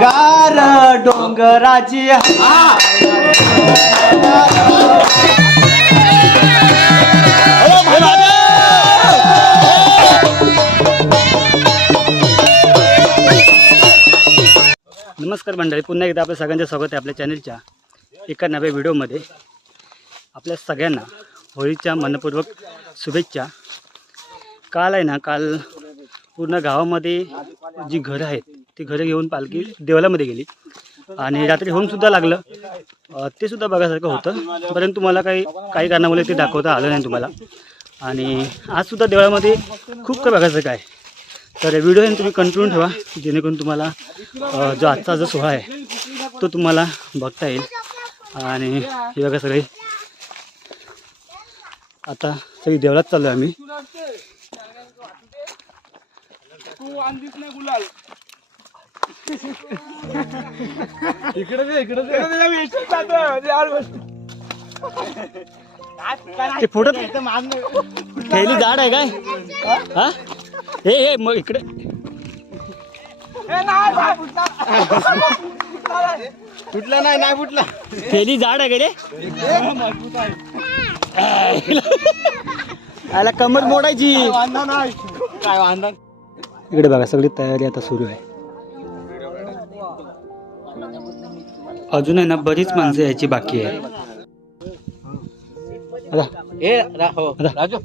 गार डोंगराची नमस्कार मंडळी पुन्हा एकदा आपल्या सगळ्यांचं स्वागत आहे आपल्या चॅनलच्या एका नव्या व्हिडिओमध्ये. आपल्या सगळ्यांना होळीच्या मनपूर्वक शुभेच्छा. काल आहे ना काल पूर्ण गावामध्ये जी घरं आहेत ती घरं घेऊन पालखी देवळामध्ये गेली. आणि रात्री होमसुद्धा लागलं. ते सुद्धा बघायसारखं होतं. परंतु मला काही काही कारणामुळे ते दाखवता आलं नाही तुम्हाला. आणि आजसुद्धा देवळामध्ये खूप काही बघायसारखं आहे. तर व्हिडिओ तुम्ही कंटिन्यू ठेवा जेणेकरून तुम्हाला जो आजचा जो सोहळा आहे तो तुम्हाला बघता येईल. आणि हे बघा सगळे. आता सगळी देवळात चाललो आहे आम्ही. ते फोटो थैली जाड आहे काय? हा? हे? हे मग इकडे. फुटला. नाही नाही फुटला. थैली जाड आहे का रे? आला कमर मोडायची. वांदा नाही. काय वांदा इकडे बघा सगळी तयारी आता सुरू आहे. अजून आहे ना बरीच माणसं यायची बाकी आहे. आता. राजू.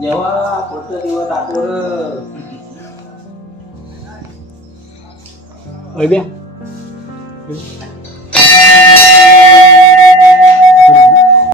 देवा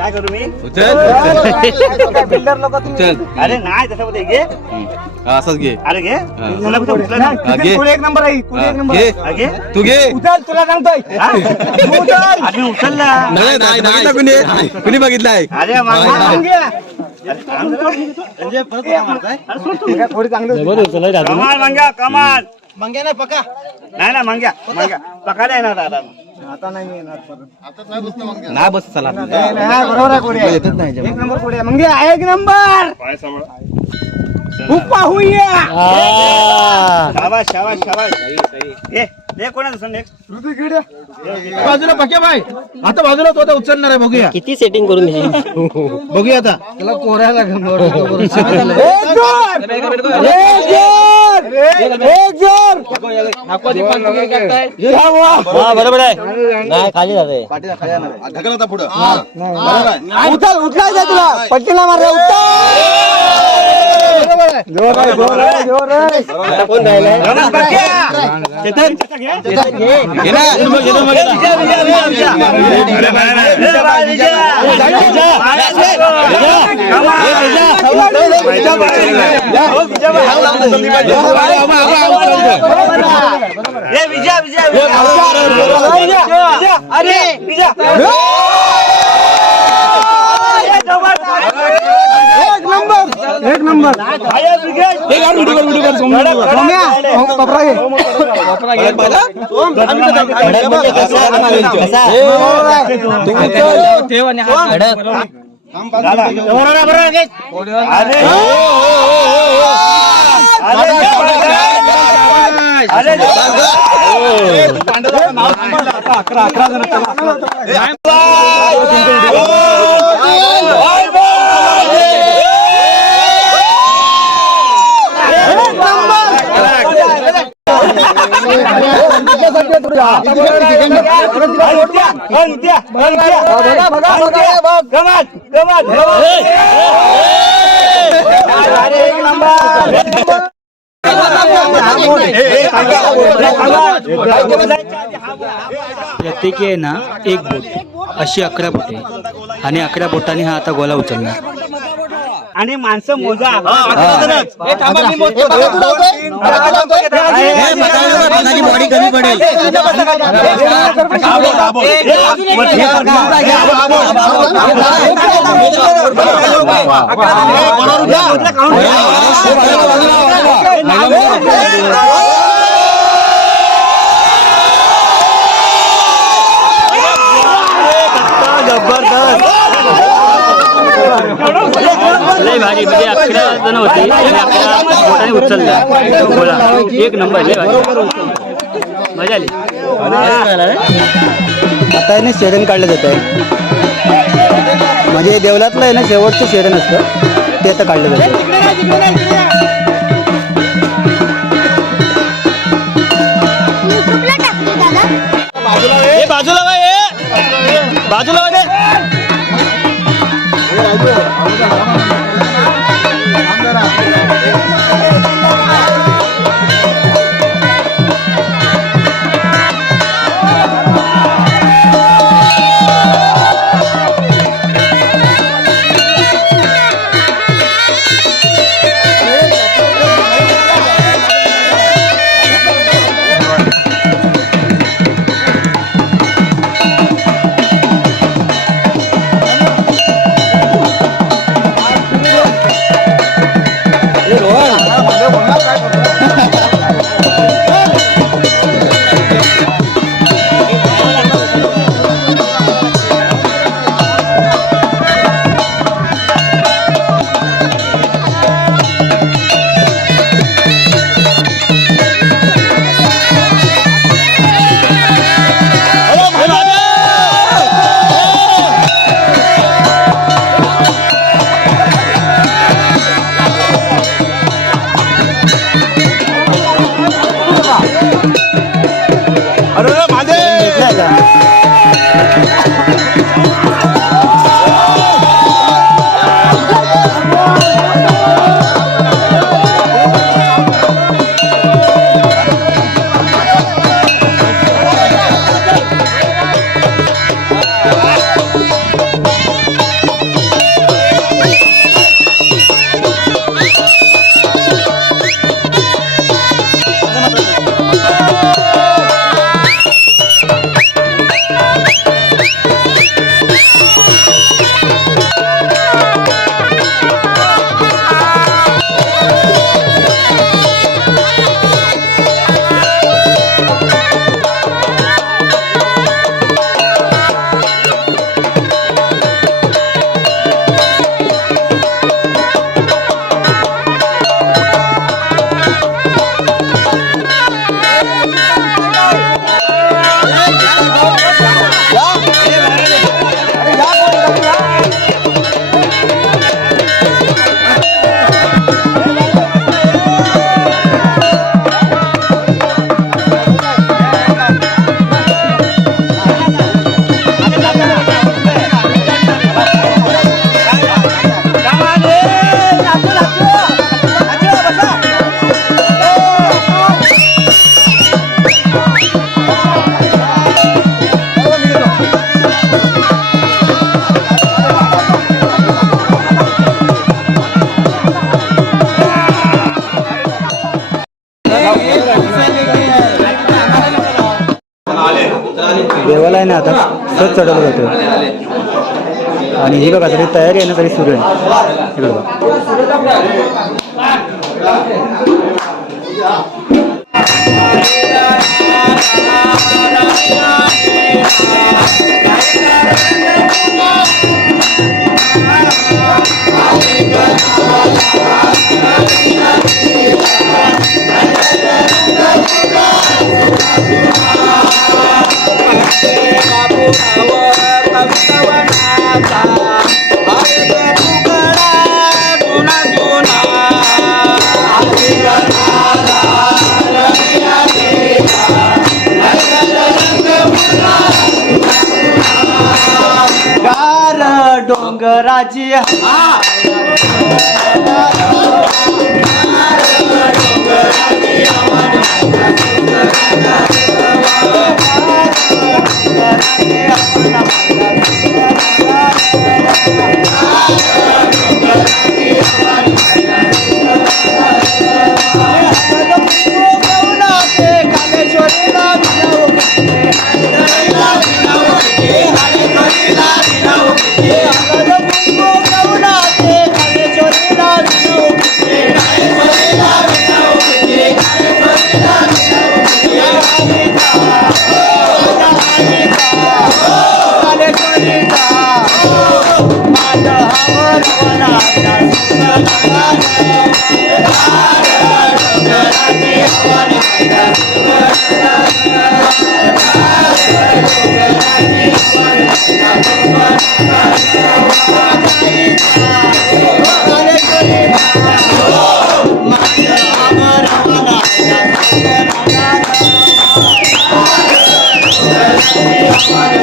काय करू मी? उचल बिल्डर लोक तुम्ही. उचल. अरे नाही तसं बोलते घे. हा, असंच घे. अरे घे. तुला कुठं उचललं ना? हा, घे. पुढे एक नंबर आहे पुढे एक नंबर. घे. हा, घे. तू घे. उचल तुला सांगतोय. हा? उचल. अरे उचलला. नाही नाही नाही कुणी कुणी बघितलाय? अरे मागे. थोडी चांगली कमाल मंग्या कमाल. मंगे नाही पका. नाही ना मंग्या मंग्या. पकडा येणार दादा. आता नाही येणार परत. नाही बस चला. नाही, नाही, बरोबर आहे कोडी आहे. एक नंबर कोडी आहे मंगे आहे एक नंबर. शाबाश शाबाश शाबाश ए बाजूला पक्या बाय. आता बाजूला तो आता उचलणार आहे बघूया. किती सेटिंग करून बघूया आता. त्याला कोऱ्याला एक जोर एक जोर हा बरोबर आहे नाही खाली जाते ढकल आता पुढं उचल उचलायचं तुला पट्टीला मार जोर आहे जोर आहे जोर आहे कोण चेतन घे ना अरे विजय एक नंबर एक नंबर सोम्या, हो, कपडा अकरा अकरा जण प्रत्येकी आहे ना एक बोट अशी अकरा बोटे आणि अकरा बोटांनी हा आता गोला उचलणार. आणि माणसं मोजा बॉडी कमी पडेल लय भारी म्हणजे अकरा जण होते आणि अकरा बोटाने उचलला गोळा एक नंबर लय भारी. मजा आली. आता आहे ना शेरण काढलं जातं. म्हणजे देवलातलं आहे ना शेवटचं शेरण असतं. ते आता काढलं जातं. बाजूला बाजूला सच चढवलं जातं आणि ही बघा तरी तयारी आहे ना तरी सुरू आहे. हे बघा. डोंगराची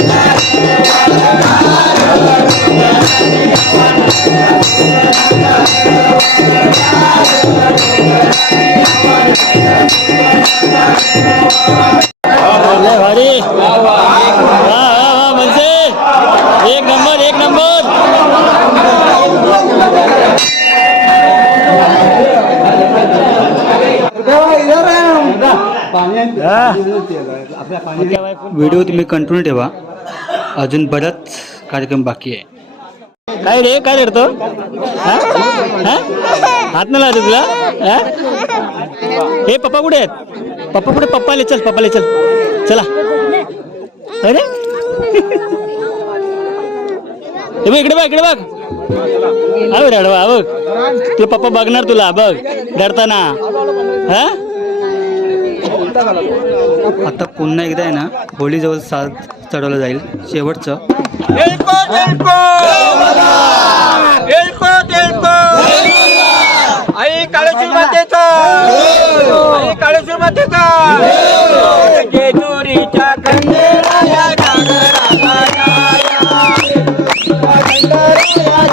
लय व्हिडिओ तुम्ही कंटिन्यू ठेवा. अजून बराच कार्यक्रम बाकी आहे. काय रे? काय रडतो? हा? हात नाही लागतो तुला? हे? पप्पा कुठे आहेत? पप्पा कुठे? पप्पाले चल पप्पाले चल. चला. अरे हे इकडे बघ इकडे बघ. अरे रडवा बघ. तुला पप्पा बघणार तुला बघ. रडताना. हा? आता पुन्हा एकदा आहे ना होळीजवळ साज चढवलं जाईल. शेवटचं. आई काळेश्वर मातेचा! आई काळेश्वर मातेचा! जेजुरीच्या खंडेराया जागराला या. जेजुरीच्या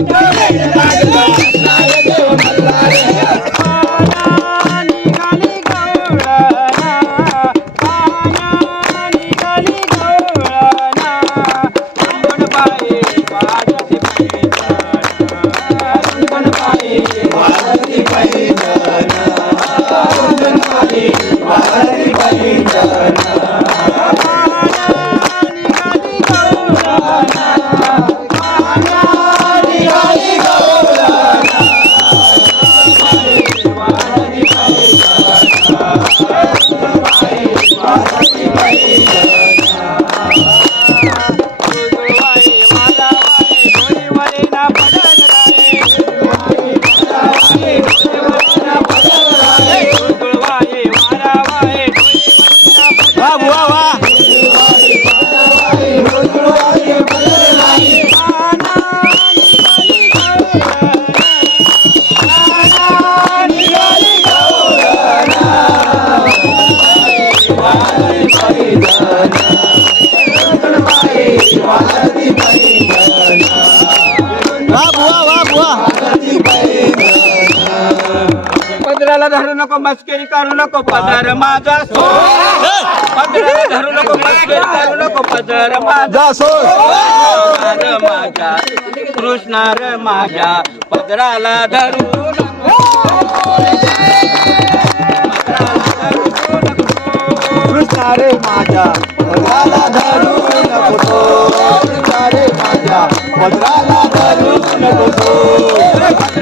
Bye. पदराला धरू नको मस्करी करू नको पदर माझा सोड. पदराला धरू नको मस्करी करू नको पदर माझा सोड. माझ्या कृष्णार माझ्या पदराला धरू कृष्णा रे माझ्या पदराला धरू नको कृष्णा रे माझ्या पदराला धरू नको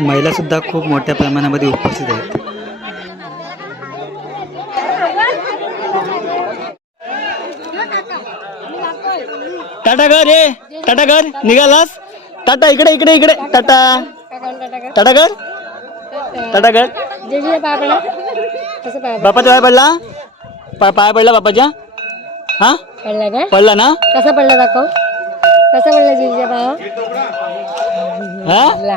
महिलासुद्धा खूप मोठ्या प्रमाणामध्ये उपस्थित आहेत. टाटा घर रे टाटा घर निघालास. टाटा इकडे इकडे इकडे. टाटा. टाटा घर टाटा घर बापाचा पाय पडला. पाय पडला बापाच्या. हा? पडला का? पडला ना? कसा पडला दाखव. कसा पडला हा? पडला.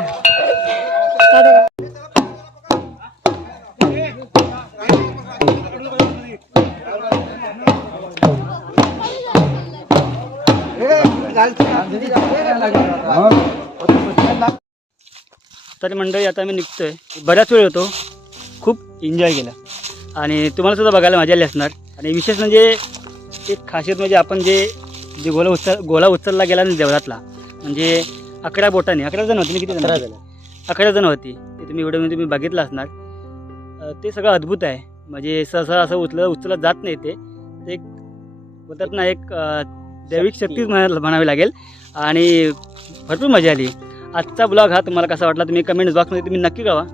तरी मंडळी आता मी निघतोय. बऱ्याच वेळ होतो. खूप एन्जॉय केला. आणि तुम्हाला सुद्धा बघायला मजा आली असणार. आणि विशेष म्हणजे एक खासियत म्हणजे आपण जे जे गोला उचल गोला उचलला गेला ना देवळातला म्हणजे अकरा बोटाने अकरा जण होते ना किती जण? होते? अकरा जण होती. ते तुम्ही व्हिडिओमध्ये तुम्ही बघितलं असणार. ते सगळं अद्भुत आहे. म्हणजे सहसा असं उचल उचलत जात नाही ते. एक बोलतात ना एक दैविक शक्तीच म्हणा म्हणावी लागेल. आणि भरपूर मजा आली. आजचा ब्लॉग हा तुम्हाला कसा वाटला तुम्ही कमेंट बॉक्समध्ये तुम्ही नक्की कळवा.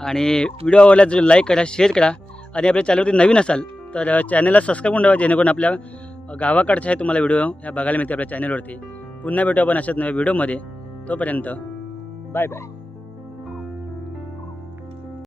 आणि व्हिडिओ आवडला जर लाईक करा शेअर करा. आणि आपल्या चॅनलवरती नवीन असाल तर चॅनलला सबस्क्राईब करून ठेवा जेणेकरून आपल्या गावाकडचे आहे तुम्हाला व्हिडिओ ह्या बघायला मिळते आपल्या चॅनलवरती. पुन्हा भेटू आपण अशाच नव्या व्हिडिओमध्ये. तोपर्यंत बाय बाय.